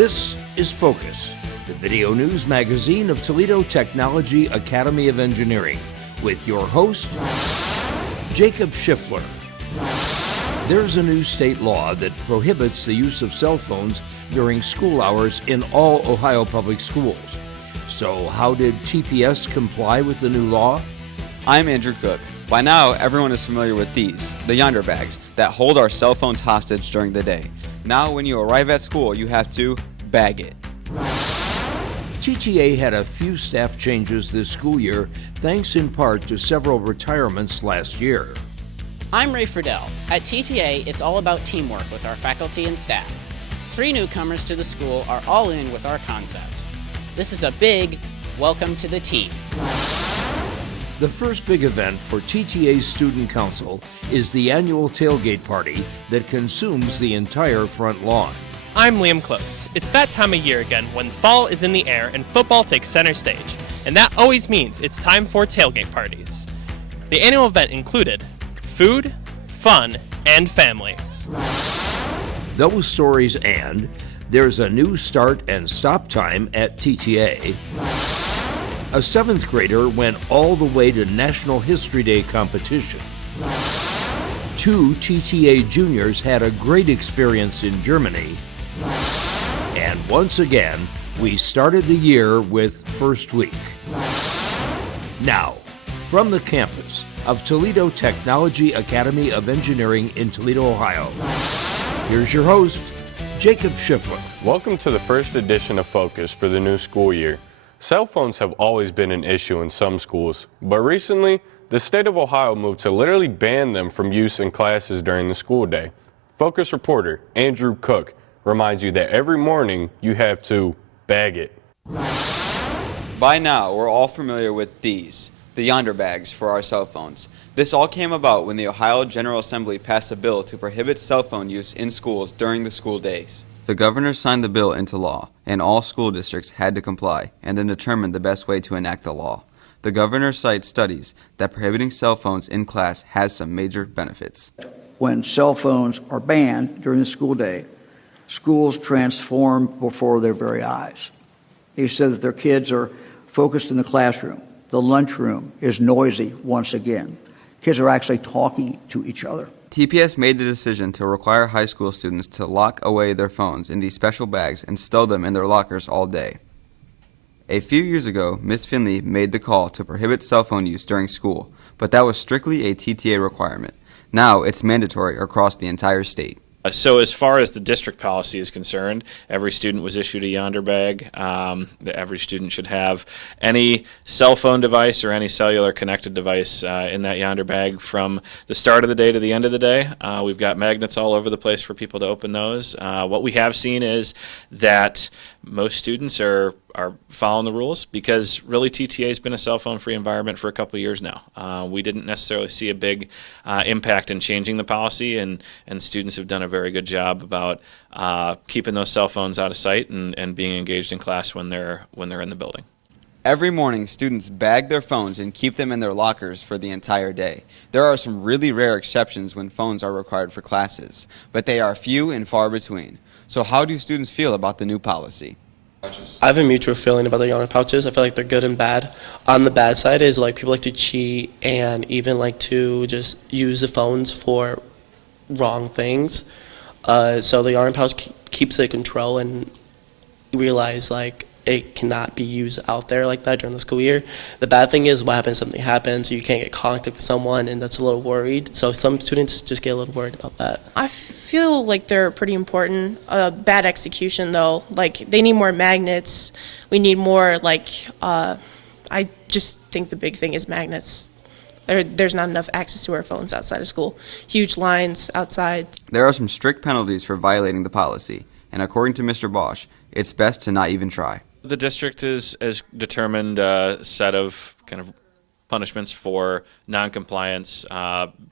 This is Focus, the video news magazine of Toledo Technology Academy of Engineering, with your host, Jacob Schiffler. There's a new state law that prohibits the use of cell phones during school hours in all Ohio public schools. So how did TPS comply with the new law? I'm Andrew Cook. By now, everyone is familiar with these, the yonder bags, that hold our cell phones hostage during the day. Now, when you arrive at school, you have to bag it. TTA had a few staff changes this school year, thanks in part to several retirements last year. I'm Ray Friedel. At TTA, it's all about teamwork with our faculty and staff. 3 newcomers to the school are all in with our concept. This is a big welcome to the team. The first big event for TTA's Student Council is the annual Tailgate Party that consumes the entire front lawn. I'm Liam Close. It's that time of year again when fall is in the air and football takes center stage. And that always means it's time for tailgate parties. The annual event included food, fun, and family. Those stories and there's a new start and stop time at TTA. A 7th grader went all the way to National History Day competition. 2 TTA juniors had a great experience in Germany. And once again, we started the year with First Week. Now, from the campus of Toledo Technology Academy of Engineering in Toledo, Ohio, here's your host, Jacob Schiffler. Welcome to the first edition of Focus for the new school year. Cell phones have always been an issue in some schools, but recently, the state of Ohio moved to literally ban them from use in classes during the school day. Focus reporter Andrew Cook reminds you that every morning you have to bag it. By now, we're all familiar with these, the yonder bags for our cell phones. This all came about when the Ohio General Assembly passed a bill to prohibit cell phone use in schools during the school days. The governor signed the bill into law, and all school districts had to comply and then determine the best way to enact the law. The governor cites studies that prohibiting cell phones in class has some major benefits. When cell phones are banned during the school day, schools transform before their very eyes. They said that their kids are focused in the classroom. The lunchroom is noisy once again. Kids are actually talking to each other. TPS made the decision to require high school students to lock away their phones in these special bags and stow them in their lockers all day. A few years ago, Ms. Finley made the call to prohibit cell phone use during school, but that was strictly a TTA requirement. Now it's mandatory across the entire state. So as far as the district policy is concerned, every student was issued a yonder bag. That every student should have any cell phone device or any cellular connected device in that yonder bag from the start of the day to the end of the day. We've got magnets all over the place for people to open those. What we have seen is that most students are following the rules because really TTA has been a cell phone free environment for a couple of years now. We didn't necessarily see a big impact in changing the policy, and students have done a very good job about keeping those cell phones out of sight and being engaged in class when they're in the building. Every morning, students bag their phones and keep them in their lockers for the entire day. There are some really rare exceptions when phones are required for classes, but they are few and far between. So how do students feel about the new policy? I have a mutual feeling about the yonder pouches. I feel like they're good and bad. On the bad side is like people like to cheat and even like to just use the phones for wrong things. So the yonder pouch keeps it in control and realize like it cannot be used out there like that during the school year. The bad thing is what happens if something happens, you can't get contact with someone, and that's a little worried. So some students just get a little worried about that. I feel like they're pretty important. Bad execution though, like they need more magnets. We need more I just think the big thing is magnets. There's not enough access to our phones outside of school. Huge lines outside. There are some strict penalties for violating the policy, and according to Mr. Bosch, it's best to not even try. The district has determined a set of kind of punishments for noncompliance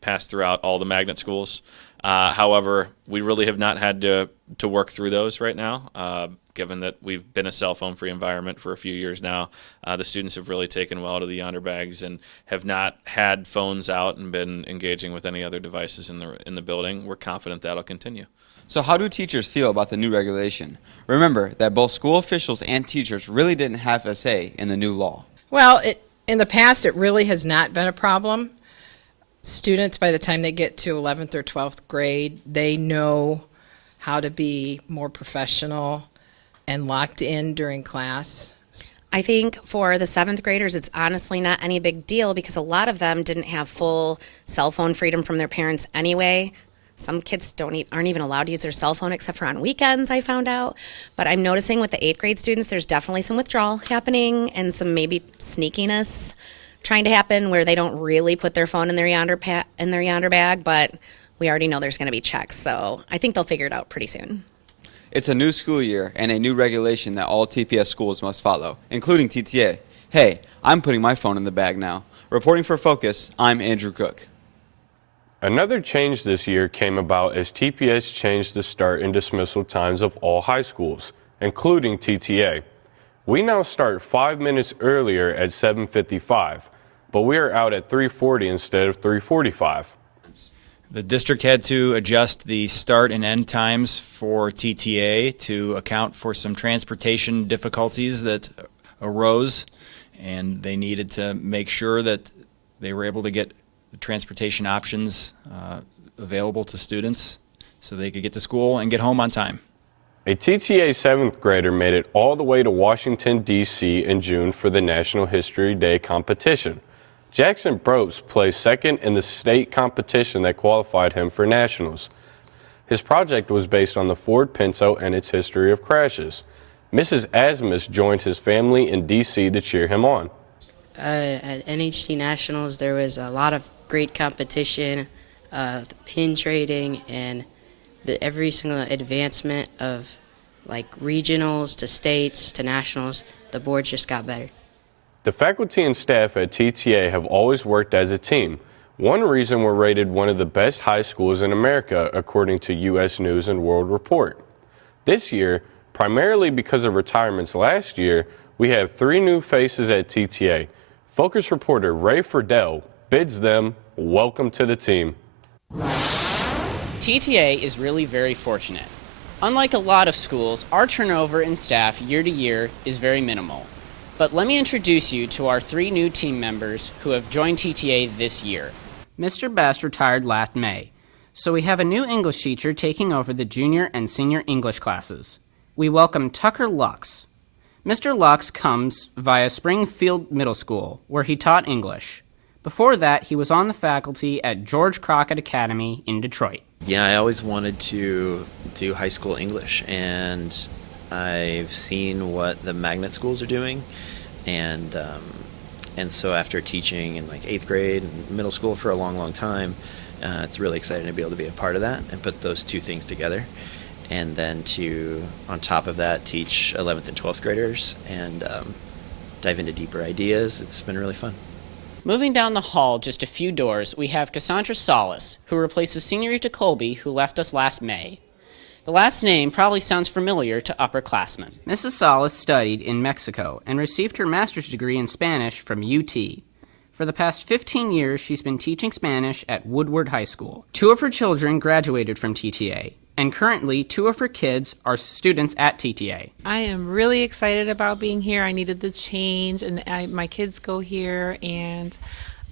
passed throughout all the magnet schools. However, we really have not had to work through those right now, given that we've been a cell phone-free environment for a few years now. The students have really taken well to the yonder bags and have not had phones out and been engaging with any other devices in the building. We're confident that'll continue. So how do teachers feel about the new regulation? Remember that both school officials and teachers really didn't have a say in the new law. Well, in the past, it really has not been a problem. Students, by the time they get to 11th or 12th grade, they know how to be more professional and locked in during class. I think for the 7th graders, it's honestly not any big deal because a lot of them didn't have full cell phone freedom from their parents anyway. Some kids aren't even allowed to use their cell phone except for on weekends, I found out. But I'm noticing with the 8th grade students, there's definitely some withdrawal happening and some maybe sneakiness trying to happen where they don't really put their phone in their yonder bag, but we already know there's going to be checks. So I think they'll figure it out pretty soon. It's a new school year and a new regulation that all TPS schools must follow, including TTA. Hey, I'm putting my phone in the bag now. Reporting for Focus, I'm Andrew Cook. Another change this year came about as TPS changed the start and dismissal times of all high schools, including TTA. We now start 5 minutes earlier at 7:55, but we are out at 3:40 instead of 3:45. The district had to adjust the start and end times for TTA to account for some transportation difficulties that arose, and they needed to make sure that they were able to get the transportation options available to students so they could get to school and get home on time. A TTA 7th grader made it all the way to Washington, D.C. in June for the National History Day competition. Jackson Brobst placed second in the state competition that qualified him for nationals. His project was based on the Ford Pinto and its history of crashes. Mrs. Asmus joined his family in D.C. to cheer him on. At NHT Nationals, there was a lot of great competition, the pin trading, and every single advancement of like regionals to states to nationals, the boards just got better. The faculty and staff at TTA have always worked as a team. One reason we're rated one of the best high schools in America, according to U.S. News and World Report. This year, primarily because of retirements last year, we have 3 new faces at TTA. Focus reporter Ray Friedel bids them welcome to the team. TTA is really very fortunate. Unlike a lot of schools, our turnover in staff year to year is very minimal. But let me introduce you to our 3 new team members who have joined TTA this year. Mr. Best retired last May, so we have a new English teacher taking over the junior and senior English classes. We welcome Tucker Lux. Mr. Lux comes via Springfield Middle School, where he taught English. Before that, he was on the faculty at George Crockett Academy in Detroit. Yeah, I always wanted to do high school English, and I've seen what the magnet schools are doing, and so after teaching in like 8th grade and middle school for a long time, it's really exciting to be able to be a part of that and put those 2 things together, and then to, on top of that, teach 11th and 12th graders and dive into deeper ideas. It's been really fun. Moving down the hall just a few doors, we have Cassandra Solis, who replaces Senorita Colby, who left us last May. The last name probably sounds familiar to upperclassmen. Mrs. Solis studied in Mexico and received her master's degree in Spanish from UT. For the past 15 years, she's been teaching Spanish at Woodward High School. 2 of her children graduated from TTA, and currently 2 of her kids are students at TTA. I am really excited about being here. I needed the change, and my kids go here, and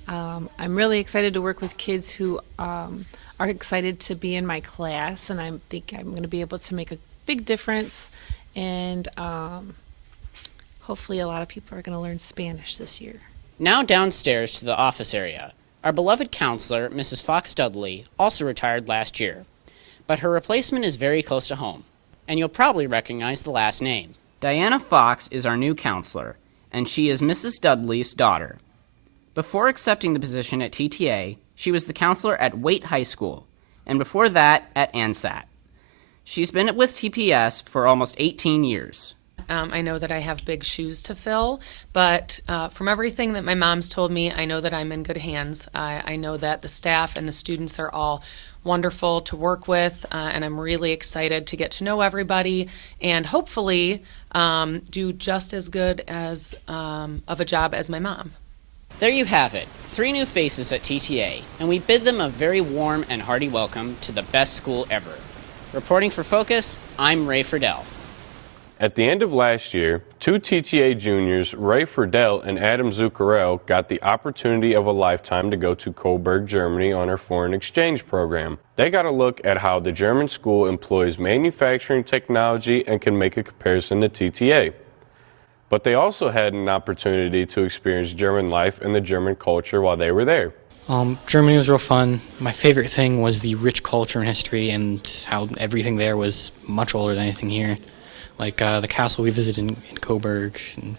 I'm really excited to work with kids who are excited to be in my class, and I think I'm going to be able to make a big difference, and hopefully a lot of people are going to learn Spanish this year. Now downstairs to the office area. Our beloved counselor, Mrs. Fox Dudley, also retired last year, but her replacement is very close to home, and you'll probably recognize the last name. Diana Fox is our new counselor, and she is Mrs. Dudley's daughter. Before accepting the position at TTA, she was the counselor at Waite High School, and before that, at ANSAT. She's been with TPS for almost 18 years. I know that I have big shoes to fill, but from everything that my mom's told me, I know that I'm in good hands. I know that the staff and the students are all wonderful to work with, and I'm really excited to get to know everybody and hopefully do just as good as of a job as my mom. There you have it, 3 new faces at TTA, and we bid them a very warm and hearty welcome to the best school ever. Reporting for Focus, I'm Ray Friedel. At the end of last year, 2 TTA juniors, Ray Friedel and Adam Zuccarello, got the opportunity of a lifetime to go to Coburg, Germany on our foreign exchange program. They got a look at how the German school employs manufacturing technology and can make a comparison to TTA. But they also had an opportunity to experience German life and the German culture while they were there. Germany was real fun. My favorite thing was the rich culture and history and how everything there was much older than anything here. Like the castle we visited in Coburg, and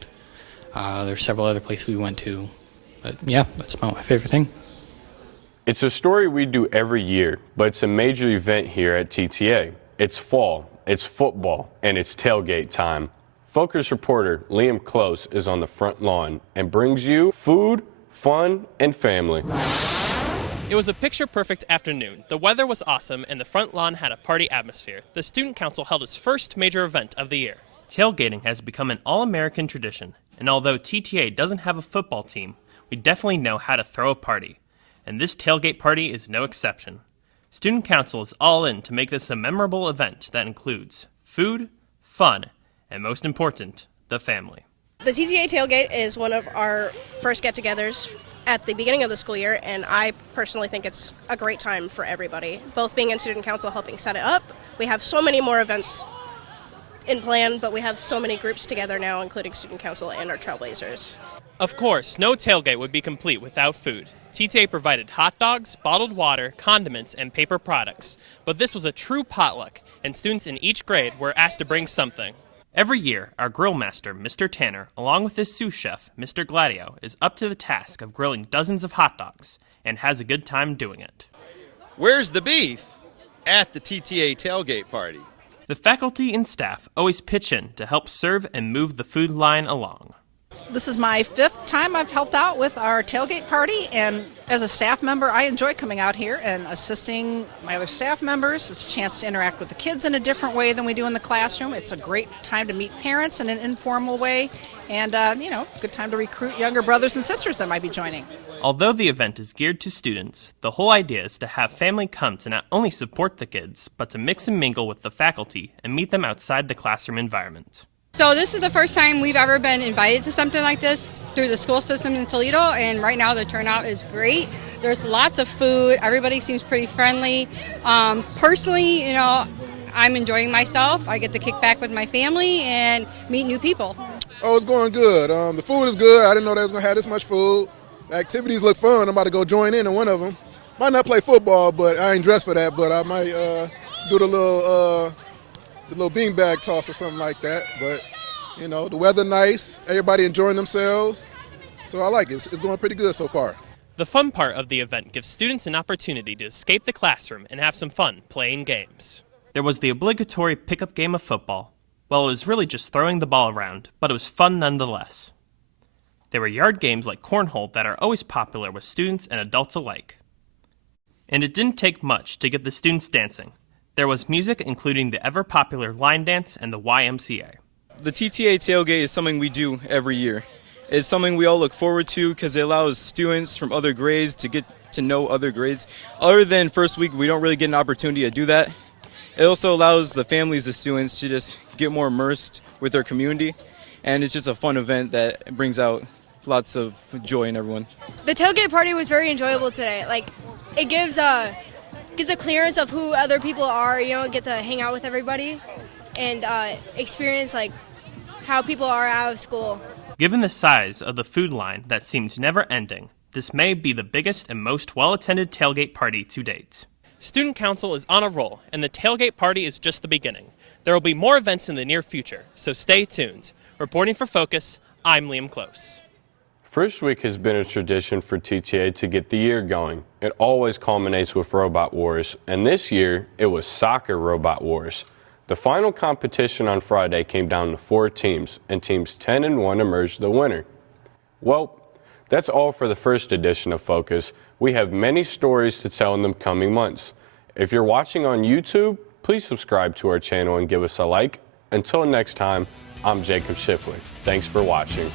there's several other places we went to. But yeah, that's about my favorite thing. It's a story we do every year, but it's a major event here at TTA. It's fall, it's football, and it's tailgate time. Focus reporter Liam Close is on the front lawn and brings you food, fun, and family. It was a picture-perfect afternoon. The weather was awesome, and the front lawn had a party atmosphere. The Student Council held its first major event of the year. Tailgating has become an all-American tradition, and although TTA doesn't have a football team, we definitely know how to throw a party. And this tailgate party is no exception. Student Council is all in to make this a memorable event that includes food, fun, and most important, the family. The TTA Tailgate is one of our first get-togethers at the beginning of the school year, and I personally think it's a great time for everybody, both being in Student Council helping set it up. We have so many more events in plan, but we have so many groups together now, including Student Council and our Trailblazers. Of course, no tailgate would be complete without food. TTA provided hot dogs, bottled water, condiments, and paper products. But this was a true potluck, and students in each grade were asked to bring something. Every year, our grill master, Mr. Tanner, along with his sous chef, Mr. Gladio, is up to the task of grilling dozens of hot dogs and has a good time doing it. Where's the beef? At the TTA Tailgate Party. The faculty and staff always pitch in to help serve and move the food line along. This is my 5th time I've helped out with our tailgate party, and as a staff member, I enjoy coming out here and assisting my other staff members. It's a chance to interact with the kids in a different way than we do in the classroom. It's a great time to meet parents in an informal way, and, good time to recruit younger brothers and sisters that might be joining. Although the event is geared to students, the whole idea is to have family come to not only support the kids, but to mix and mingle with the faculty and meet them outside the classroom environment. So this is the first time we've ever been invited to something like this through the school system in Toledo, and right now the turnout is great. There's lots of food. Everybody seems pretty friendly. Personally, I'm enjoying myself. I get to kick back with my family and meet new people. Oh, it's going good. The food is good. I didn't know they was going to have this much food. The activities look fun. I'm about to go join in one of them. Might not play football, but I ain't dressed for that, but I might do the little beanbag toss or something like that. But, the weather nice, everybody enjoying themselves. So I like it. It's going pretty good so far. The fun part of the event gives students an opportunity to escape the classroom and have some fun playing games. There was the obligatory pickup game of football. Well, it was really just throwing the ball around, but it was fun nonetheless. There were yard games like cornhole that are always popular with students and adults alike. And it didn't take much to get the students dancing. There was music including the ever-popular line dance and the YMCA. The TTA Tailgate is something we do every year. It's something we all look forward to because it allows students from other grades to get to know other grades. Other than first week, we don't really get an opportunity to do that. It also allows the families of students to just get more immersed with their community, and it's just a fun event that brings out lots of joy in everyone. The tailgate party was very enjoyable today. It gives a clearance of who other people are, get to hang out with everybody and experience how people are out of school. Given the size of the food line that seems never ending, this may be the biggest and most well-attended tailgate party to date. Student Council is on a roll, and the tailgate party is just the beginning. There will be more events in the near future, so stay tuned. Reporting for Focus, I'm Liam Close. First week has been a tradition for TTA to get the year going. It always culminates with Robot Wars, and this year it was Soccer Robot Wars. The final competition on Friday came down to 4 teams, and teams 10 and 1 emerged the winner. Well, that's all for the first edition of Focus. We have many stories to tell in the coming months. If you're watching on YouTube, please subscribe to our channel and give us a like. Until next time, I'm Jacob Shipley. Thanks for watching.